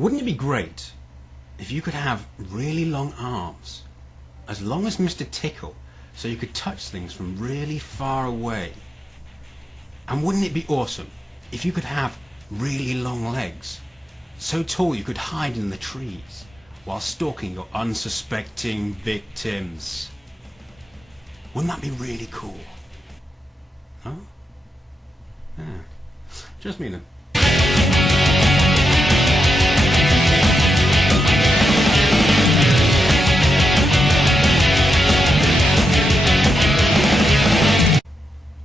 Wouldn't it be great if you could have really long arms, as long as Mr. Tickle, so you could touch things from really far away? And wouldn't it be awesome if you could have really long legs, so tall you could hide in the trees while stalking your unsuspecting victims? Wouldn't that be really cool? Huh? Yeah. Just me then.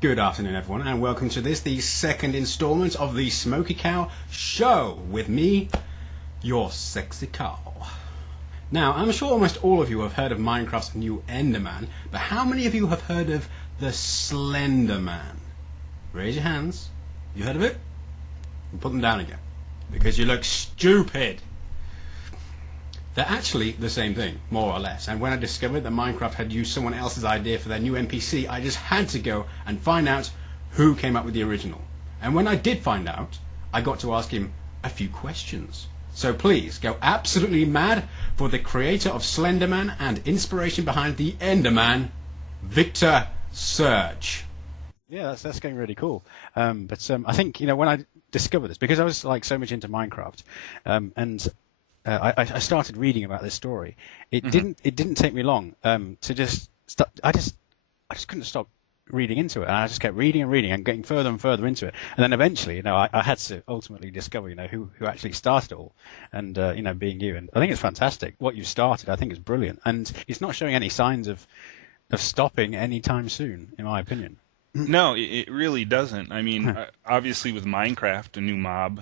Good afternoon, everyone, and welcome to the second installment of the Smoky Cow Show with me, your sexy cow. Now, I'm sure almost all of you have heard of Minecraft's new Enderman, but how many of you have heard of the Slenderman? Raise your hands. You heard of it? And put them down again, because you look stupid. They're actually the same thing, more or less, and when I discovered that Minecraft had used someone else's idea for their new NPC, I just had to go and find out who came up with the original. And when I did find out, I got to ask him a few questions. So please, go absolutely mad for the creator of Slenderman and inspiration behind the Enderman, Victor Surge. Yeah, that's going really cool. But I think, when I discovered this, because I was like so much into Minecraft, and I started reading about this story. It didn't take me long to just stop. I just couldn't stop reading into it, and I just kept reading and reading and getting further and further into it. And then eventually, I had to ultimately discover, who actually started it all, and being you. And I think it's fantastic what you started. I think it's brilliant, and it's not showing any signs of stopping anytime soon, in my opinion. No, it really doesn't. I mean, obviously with Minecraft, a new mob.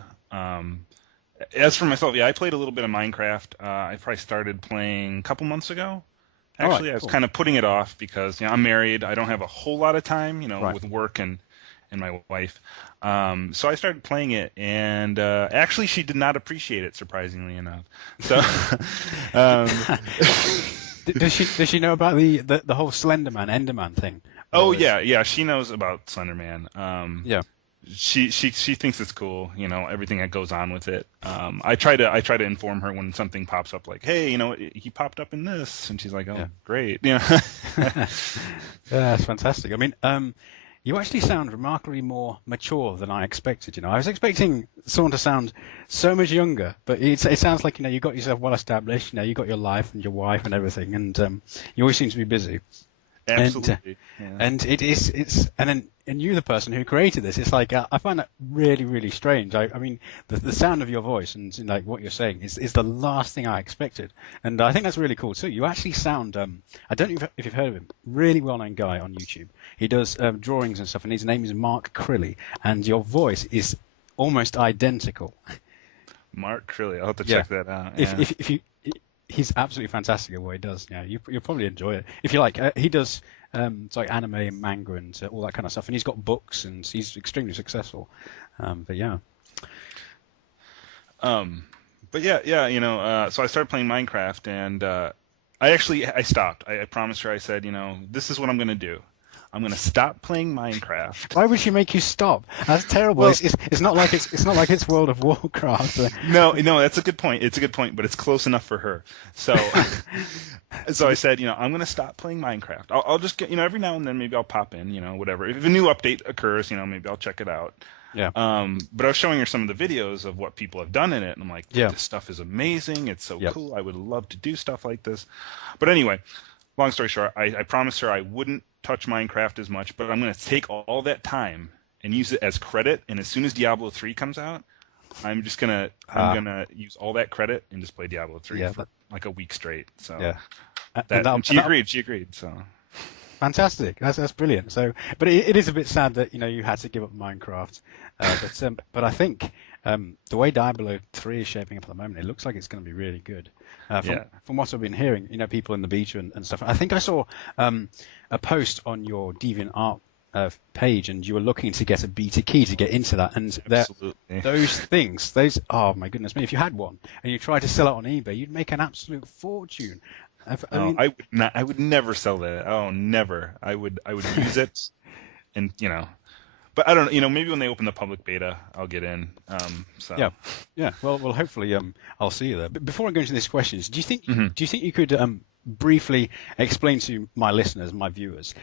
As for myself, I played a little bit of Minecraft. I probably started playing a couple months ago. Actually, I was kind of putting it off because I'm married. I don't have a whole lot of time, with work and my wife. So I started playing it, and actually, she did not appreciate it, surprisingly enough. So, does she know about the whole Slenderman, Enderman thing? Oh yeah, she knows about Slenderman. Yeah. She thinks it's cool, everything that goes on with it. I try to inform her when something pops up, like, hey, he popped up in this, and she's like, oh, great, Yeah, that's fantastic. I mean, you actually sound remarkably more mature than I expected. I was expecting someone to sound so much younger, but it sounds like you got yourself well established. You got your life and your wife and everything, and you always seem to be busy. Absolutely. And and you're the person who created this. It's like I find that really, really strange. I mean, the sound of your voice and like what you're saying is the last thing I expected, and I think that's really cool too. You actually sound I don't know if you've heard of him. Really well-known guy on YouTube. He does drawings and stuff, and his name is Mark Crilly, and your voice is almost identical. Mark Crilly, I'll have to check that out. If you He's absolutely fantastic at what he does. You'll probably enjoy it if you like. He does it's like anime and manga and all that kind of stuff, and he's got books and he's extremely successful. But yeah. So I started playing Minecraft, and I stopped. I promised her. I said, this is what I'm gonna do. I'm gonna stop playing Minecraft. Why would she make you stop? That's terrible. Well, it's not like it's World of Warcraft. No, that's a good point. It's a good point, but it's close enough for her. So, so I said, I'm gonna stop playing Minecraft. I'll just get, every now and then maybe I'll pop in, whatever. If a new update occurs, maybe I'll check it out. Yeah. But I was showing her some of the videos of what people have done in it, and I'm like, yeah, this stuff is amazing. It's so cool. I would love to do stuff like this. But anyway, long story short, I promised her I wouldn't touch Minecraft as much, but I'm going to take all that time and use it as credit. And as soon as Diablo 3 comes out, I'm gonna use all that credit and just play Diablo 3 for like a week straight. So she agreed. So fantastic. That's brilliant. So, but it is a bit sad that you had to give up Minecraft. But I think the way Diablo 3 is shaping up at the moment, it looks like it's going to be really good. From what I've been hearing, people in the beta and stuff. I think I saw a post on your DeviantArt page, and you were looking to get a beta key to get into that. And those things, oh my goodness me, if you had one and you tried to sell it on eBay, you'd make an absolute fortune. I would never sell that. Oh, never. I would use it, and but I don't know. Maybe when they open the public beta, I'll get in. So Yeah. Well, hopefully, I'll see you there. But before I go into these questions, do you think you could briefly explain to my listeners, my viewers,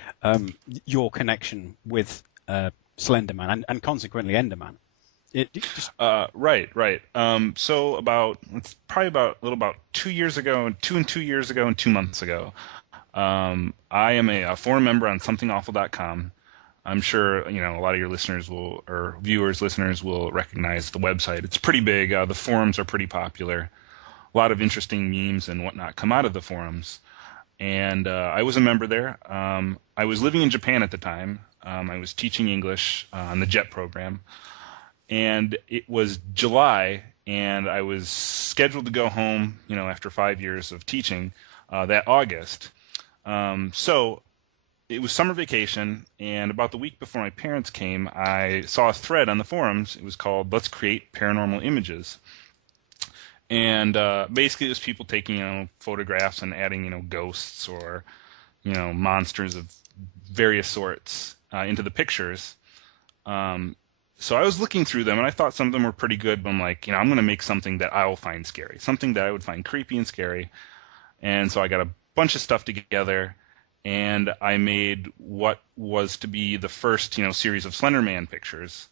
your connection with Slenderman and consequently Enderman? Right. So it's probably about 2 years ago, 2 years ago, and 2 months ago. I am a forum member on somethingawful.com. I'm sure a lot of your listeners or viewers, listeners will recognize the website. It's pretty big. The forums are pretty popular. A lot of interesting memes and whatnot come out of the forums. And I was a member there. I was living in Japan at the time. I was teaching English on the JET program. And it was July, and I was scheduled to go home, after 5 years of teaching that August. So it was summer vacation, and about the week before my parents came, I saw a thread on the forums. It was called "Let's Create Paranormal Images." And basically it was people taking, photographs and adding, ghosts or, monsters of various sorts into the pictures. So I was looking through them, and I thought some of them were pretty good, but I'm like, I'm going to make something that I will find scary, something that I would find creepy and scary. And so I got a bunch of stuff together, and I made what was to be the first, series of Slenderman pictures.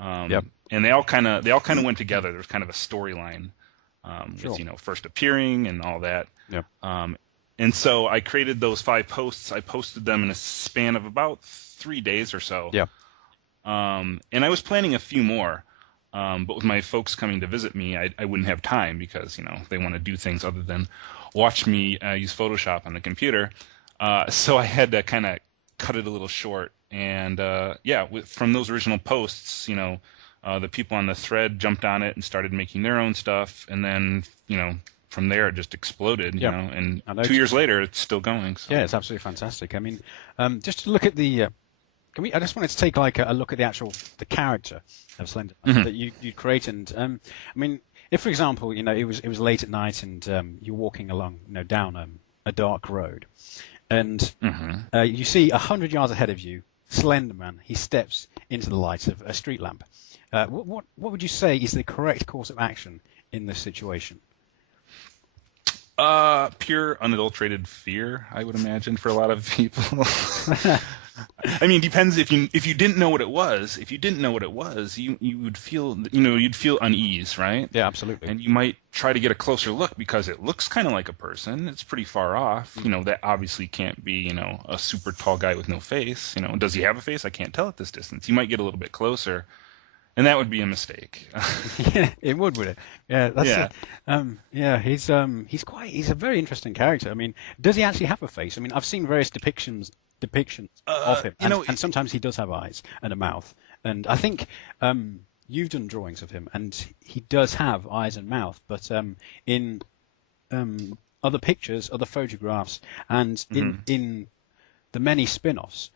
Yep. And they all kind of went together. There was kind of a storyline Sure. with, first appearing and all that. Yep. And so I created those 5 posts. I posted them in a span of about 3 days or so. Yeah. And I was planning a few more, but with my folks coming to visit me, I wouldn't have time because, they want to do things other than watch me use Photoshop on the computer. So I had to kind of cut it a little short. And, from those original posts, the people on the thread jumped on it and started making their own stuff. And then, from there it just exploded, and 2 years later it's still going. So. Yeah, it's absolutely fantastic. I mean, just to look at the... I just wanted to take a look at the character of Slenderman that you created. And I mean, if for example, it was late at night and you're walking along, down a dark road, and you see 100 yards ahead of you, Slenderman. He steps into the light of a street lamp. What would you say is the correct course of action in this situation? Pure unadulterated fear, I would imagine, for a lot of people. I mean, depends if you didn't know what it was. If you didn't know what it was, you would feel you'd feel unease, right? Yeah, absolutely. And you might try to get a closer look because it looks kind of like a person. It's pretty far off. That obviously can't be a super tall guy with no face. Does he have a face? I can't tell at this distance. You might get a little bit closer, and that would be a mistake. Yeah, it would it? Yeah, that's he's a very interesting character. I mean, does he actually have a face? I mean, I've seen various depictions of him, and sometimes he does have eyes and a mouth. And I think you've done drawings of him, and he does have eyes and mouth. But in other pictures, other photographs, and in the many spin-offs,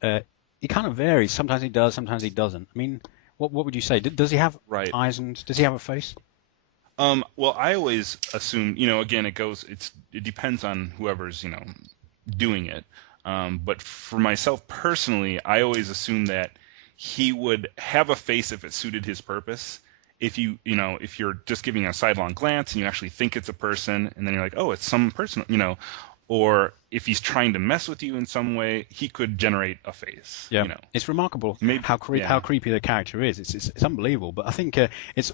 he kind of varies. Sometimes he does, sometimes he doesn't. I mean, what would you say? Does he have eyes and does he have a face? Well, I always assume, again, it depends on whoever's, doing it. But for myself personally, I always assume that he would have a face if it suited his purpose. If if you're just giving a sidelong glance and you actually think it's a person, and then you're like, oh, it's some person, or if he's trying to mess with you in some way, he could generate a face. Yeah, it's remarkable how creepy the character is. It's unbelievable. But I think it's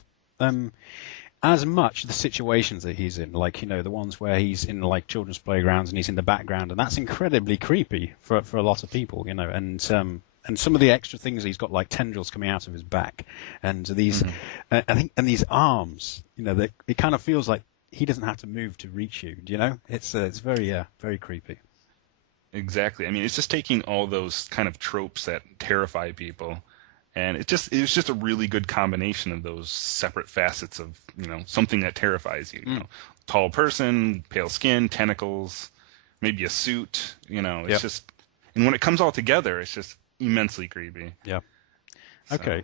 as much the situations that he's in, like the ones where he's in like children's playgrounds and he's in the background, and that's incredibly creepy for a lot of people, and some of the extra things, he's got like tendrils coming out of his back, and these and these arms, that it kind of feels like he doesn't have to move to reach you. It's very very creepy. Exactly. I mean, it's just taking all those kind of tropes that terrify people. And it was just a really good combination of those separate facets of, something that terrifies you. Tall person, pale skin, tentacles, maybe a suit, it's just, and when it comes all together, it's just immensely creepy. Yeah. Okay.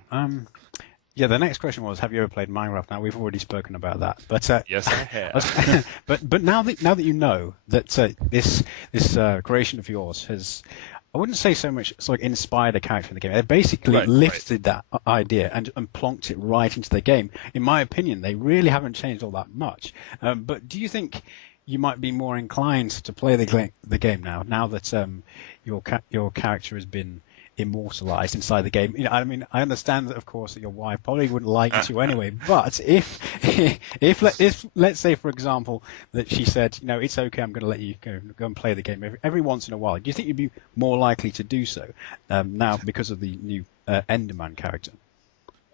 The next question was, have you ever played Minecraft? Now, we've already spoken about that, but yes, I have. but now that you know that this creation of yours has I wouldn't say so much sort of inspired a character in the game. They basically lifted that idea and plonked it right into the game. In my opinion, they really haven't changed all that much. But do you think you might be more inclined to play the game now that your character has been immortalized inside the game? I mean, I understand that, of course, that your wife probably wouldn't like you to anyway. But if let's say, for example, that she said, it's okay, I'm going to let you go and play the game every once in a while, do you think you'd be more likely to do so now because of the new Enderman character?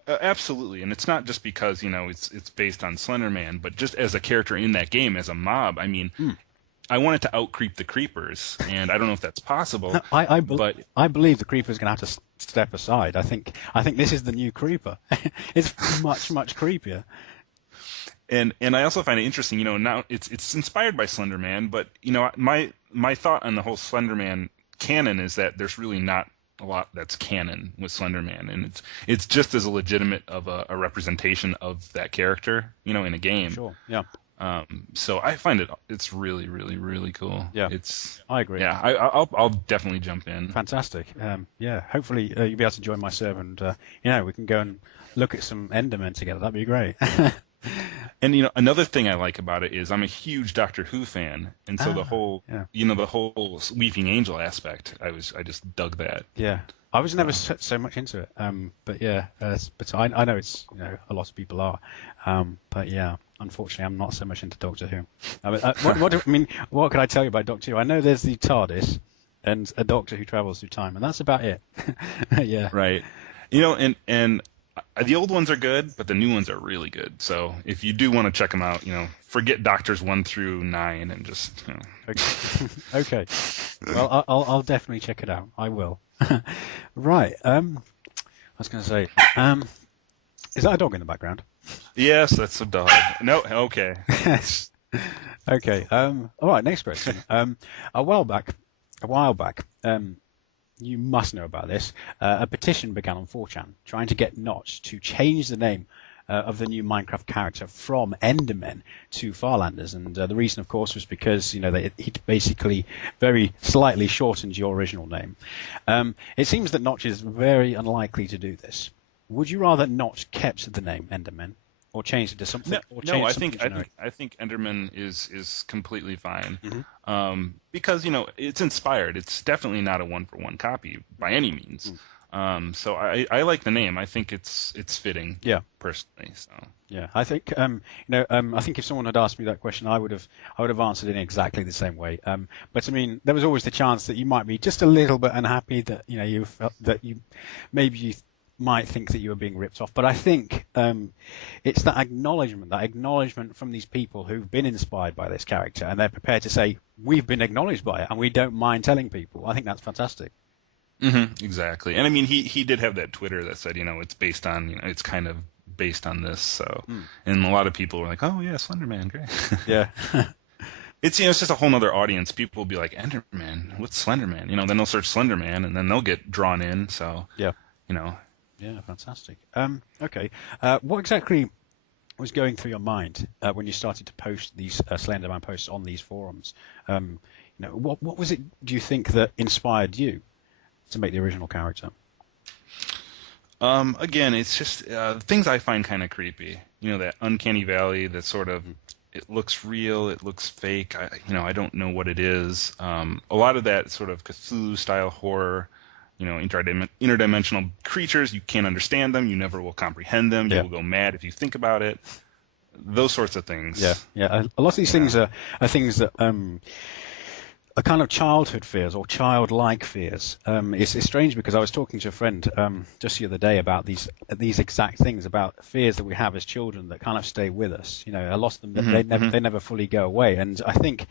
Absolutely, and it's not just because it's based on Slenderman, but just as a character in that game, as a mob. I mean, I wanted to outcreep the creepers, and I don't know if that's possible. I believe the creeper's going to have to step aside. I think this is the new creeper. It's much creepier. And I also find it interesting. Now it's inspired by Slenderman, but my thought on the whole Slenderman canon is that there's really not a lot that's canon with Slenderman, and it's just as legitimate of a representation of that character, in a game. Sure. Yeah. So I find it's really, really, really cool. Yeah, I agree. Yeah, I'll definitely jump in. Fantastic. Yeah, hopefully you'll be able to join my server, and we can go and look at some Endermen together. That'd be great. And another thing I like about it is I'm a huge Doctor Who fan, and so the whole the whole Weeping Angel aspect, I just dug that. Yeah. I was never so much into it, but yeah, but I know it's a lot of people are, but yeah, unfortunately I'm not so much into Doctor Who. What can I tell you about Doctor Who? I know there's the TARDIS and a Doctor who travels through time, and that's about it. Yeah. Right. And the old ones are good, but the new ones are really good. So if you do want to check them out, forget Doctors 1 through 9 and just. Okay. Well, I'll definitely check it out. I will. Right. I was going to say, is that a dog in the background? Yes, that's a dog. No. Okay. Okay. All right. Next question. A while back, you must know about this. A petition began on 4chan trying to get Notch to change the name of the new Minecraft character from Endermen to Farlanders, and the reason, of course, was because he basically very slightly shortened your original name. It seems that Notch is very unlikely to do this. Would you rather Notch kept the name Enderman, or changed it to something? No, I think Enderman is completely fine, because it's inspired. It's definitely not a 1-for-1 copy by any means. So I like the name. I think it's fitting. Yeah. Personally. So. Yeah, I think I think if someone had asked me that question, I would have answered in exactly the same way. But I mean, there was always the chance that you might be just a little bit unhappy that you felt that you might think that you were being ripped off. But I think it's that acknowledgement from these people who've been inspired by this character, and they're prepared to say, we've been acknowledged by it, and we don't mind telling people. I think that's fantastic. Mm-hmm, exactly. And I mean, he did have that Twitter that said, it's based on, it's kind of based on this. So, and a lot of people were like, oh yeah, Slenderman, great. Yeah. It's just a whole nother audience. People will be like, Enderman, what's Slenderman? Then they'll search Slenderman, and then they'll get drawn in. So, yeah. Yeah, fantastic. Okay. What exactly was going through your mind when you started to post these Slenderman posts on these forums? What was it, do you think, that inspired you to make the original character? Again, it's just things I find kind of creepy. That uncanny valley, that sort of, it looks real, it looks fake. I don't know what it is. A lot of that sort of Cthulhu-style horror, interdimensional creatures, you can't understand them, you never will comprehend them, you will go mad if you think about it. Those sorts of things. Yeah. A lot of these things are things that are kind of childhood fears or childlike fears. It's strange because I was talking to a friend just the other day about these exact things, about fears that we have as children that kind of stay with us. A lot of them, they never fully go away. And I think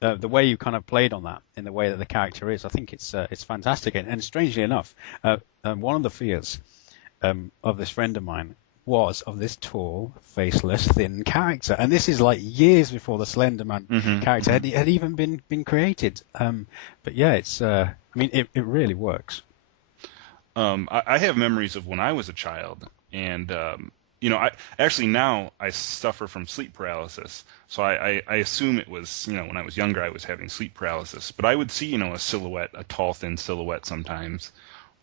the way you kind of played on that in the way that the character is, I think it's fantastic. And strangely enough, one of the fears of this friend of mine was of this tall, faceless, thin character, and this is like years before the Slenderman character had even been created. But yeah, it's it really works. I have memories of when I was a child, and I actually now I suffer from sleep paralysis. So I assume it was, when I was younger, I was having sleep paralysis. But I would see, a silhouette, a tall, thin silhouette sometimes,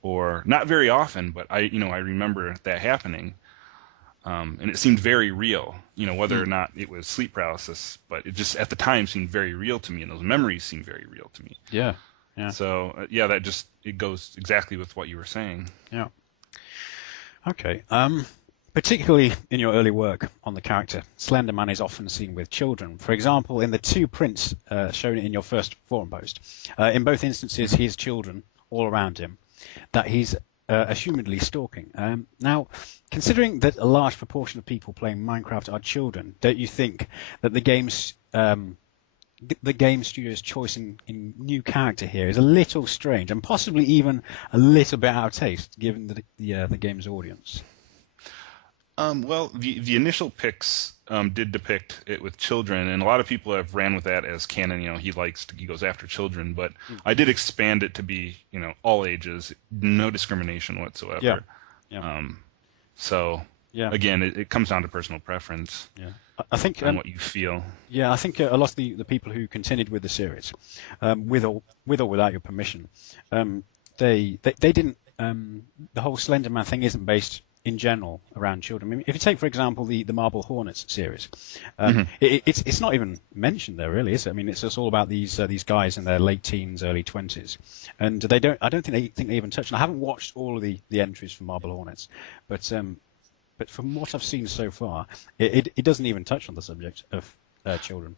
or not very often, but I remember that happening. And it seemed very real, whether or not it was sleep paralysis, but it just at the time seemed very real to me, and those memories seemed very real to me. Yeah. Yeah. So it goes exactly with what you were saying. Yeah. Okay. Particularly in your early work on the character, Slenderman is often seen with children. For example, in the two prints shown in your first forum post, in both instances, he has children all around him that he's assumedly stalking. Now, considering that a large proportion of people playing Minecraft are children, don't you think that the game studio's choice in new character here is a little strange and possibly even a little bit out of taste, given the game's audience? Well, the initial picks did depict it with children, and a lot of people have ran with that as canon. He goes after children, but I did expand it to be, all ages, no discrimination whatsoever. Yeah. Yeah. So yeah. Again, it comes down to personal preference. Yeah. I think and what you feel. Yeah, I think a lot of the people who continued with the series, with or without your permission, they didn't. The whole Slenderman thing isn't based in general around children. I mean, if you take, for example, the Marble Hornets series, it's not even mentioned there, really, is it? I mean, it's just all about these guys in their late teens, early 20s, and I don't think they even touch. And I haven't watched all of the entries from Marble Hornets, but from what I've seen so far, it doesn't even touch on the subject of children.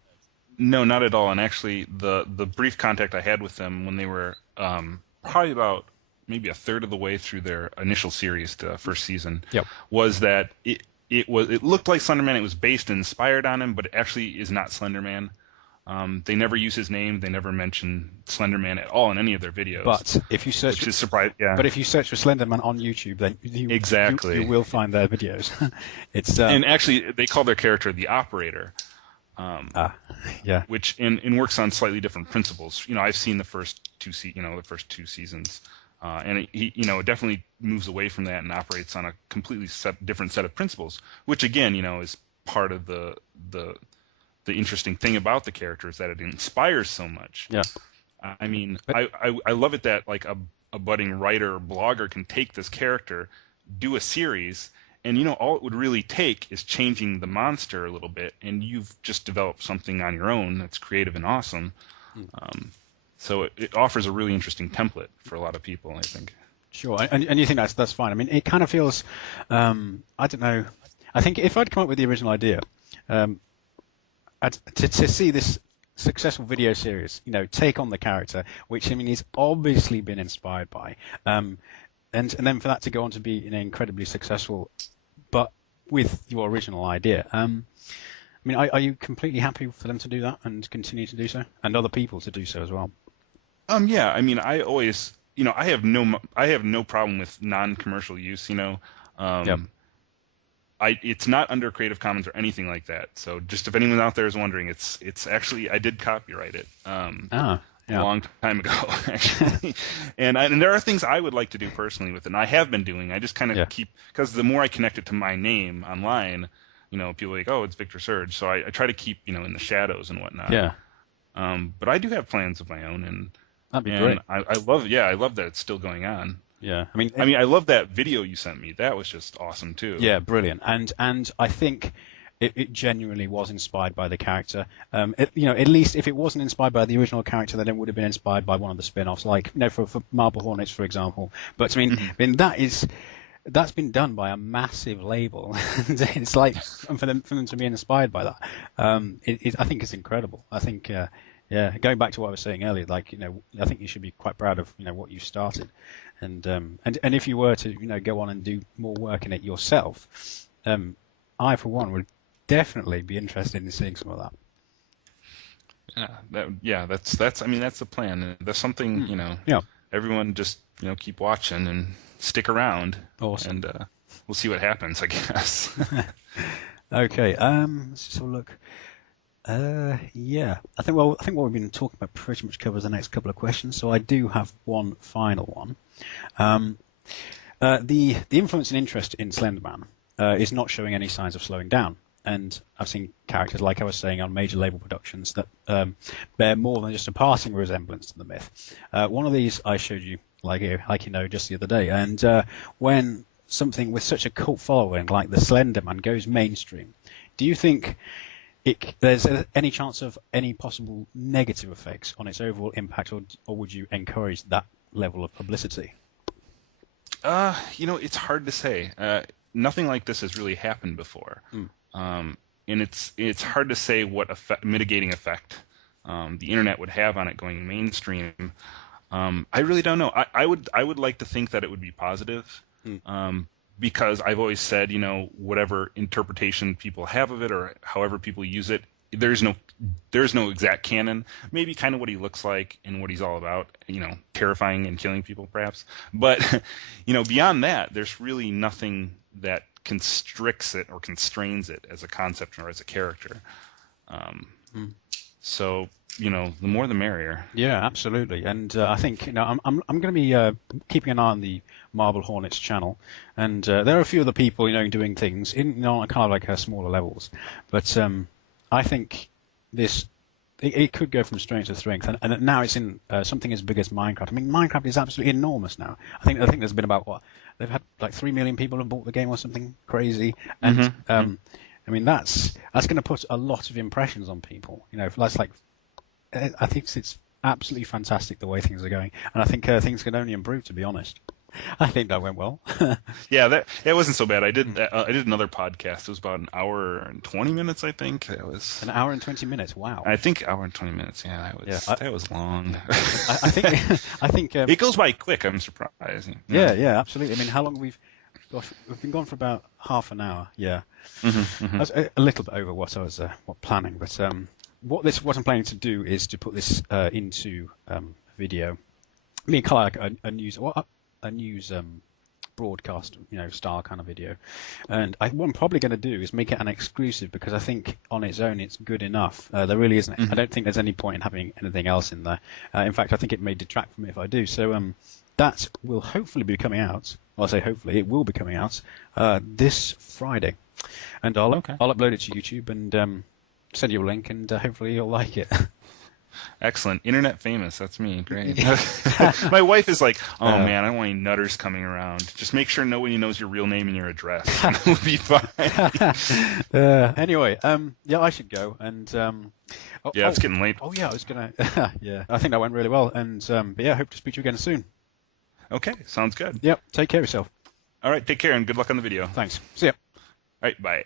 No, not at all. And actually, the brief contact I had with them when they were probably about maybe a third of the way through their initial series, the first season, was that it looked like Slenderman. It was based and inspired on him, but it actually is not Slenderman. They never use his name. They never mention Slenderman at all in any of their videos. But if you search, which is surprising. Yeah. But if you search for Slenderman on YouTube, then you will find their videos. And actually, they call their character the Operator. Yeah. Which and works on slightly different principles. I've seen the first two seasons, and he it definitely moves away from that and operates on a completely different set of principles. Which again, is part of the interesting thing about the character is that it inspires so much. Yeah. I mean, I love it that like a budding writer or blogger can take this character, do a series, and all it would really take is changing the monster a little bit, and you've just developed something on your own that's creative and awesome. So it offers a really interesting template for a lot of people, I think. Sure, and you think that's fine. I mean, it kind of feels, I don't know. I think if I'd come up with the original idea, to see this successful video series, take on the character, which I mean he's obviously been inspired by, and then for that to go on to be incredibly successful, but with your original idea. I mean, are you completely happy for them to do that and continue to do so, and other people to do so as well? Yeah. I mean, I always, I have no problem with non-commercial use. It's not under Creative Commons or anything like that. So just if anyone out there is wondering, it's actually I did copyright it a long time ago, actually. and there are things I would like to do personally with it, and I have been doing. I just kind of keep, because the more I connect it to my name online, people are like, oh, it's Victor Surge. So I try to keep in the shadows and whatnot. Yeah. But I do have plans of my own, and that'd be great. I love that it's still going on. Yeah, I mean, I love that video you sent me. That was just awesome too. Yeah, brilliant. And I think it genuinely was inspired by the character. At least if it wasn't inspired by the original character, then it would have been inspired by one of the spin-offs, like for Marble Hornets, for example. But I mean, that's been done by a massive label. It's like for them to be inspired by that. I think it's incredible. I think. Yeah, going back to what I was saying earlier, I think you should be quite proud of what you started, and if you were to go on and do more work in it yourself, I for one would definitely be interested in seeing some of that. That's I mean that's the plan. There's something everyone just keep watching and stick around. Awesome. And we'll see what happens, I guess. Okay. Let's just have a look. I think what we've been talking about pretty much covers the next couple of questions. So I do have one final one. The influence and interest in Slenderman is not showing any signs of slowing down. And I've seen characters, like I was saying, on major label productions that bear more than just a passing resemblance to the myth. One of these I showed you, like you know, just the other day. And when something with such a cult following like the Slenderman goes mainstream, do you think there's any chance of any possible negative effects on its overall impact, or would you encourage that level of publicity? It's hard to say. Nothing like this has really happened before. And it's hard to say what mitigating effect the internet would have on it going mainstream. I really don't know. I would like to think that it would be positive, because I've always said, whatever interpretation people have of it or however people use it, there's no exact canon. Maybe kind of what he looks like and what he's all about, terrifying and killing people perhaps. But beyond that, there's really nothing that constricts it or constrains it as a concept or as a character. So the more the merrier. Yeah, absolutely. And I think I'm going to be keeping an eye on the Marble Hornets channel, and there are a few other people doing things in kind of like smaller levels, but I think it could go from strength to strength, and now it's in something as big as Minecraft. I mean, Minecraft is absolutely enormous now. I think there's been about they've had like 3 million people have bought the game or something crazy, and I mean that's going to put a lot of impressions on people. That's like, I think it's absolutely fantastic the way things are going, and I think things can only improve, to be honest. I think that went well. Yeah, it wasn't so bad. I did another podcast. It was about an hour and 20 minutes, I think. That was an hour and 20 minutes. Wow. I think hour and 20 minutes. Yeah, that was long. I think it goes by quick. I'm surprised. Yeah, absolutely. I mean, how long we've been gone for about half an hour. Yeah, that's a little bit over what I was planning, but what I'm planning to do is to put this into video. I mean, kind of like a news broadcast, style kind of video. And what I'm probably going to do is make it an exclusive, because I think on its own it's good enough. There really isn't. I don't think there's any point in having anything else in there. In fact, I think it may detract from it if I do. So that will hopefully be coming out. Well, I say hopefully, it will be coming out this Friday. And I'll upload it to YouTube and send you a link, and hopefully you'll like it. Excellent. Internet famous. That's me. Great. My wife is like, oh man, I don't want any nutters coming around. Just make sure nobody knows your real name and your address. We'll be fine. Anyway, I should go. And it's getting late. Oh yeah, I was gonna. Yeah, I think that went really well. And but yeah, I hope to speak to you again soon. Okay, sounds good. Yep. Take care of yourself. All right, take care and good luck on the video. Thanks. See ya. All right, bye.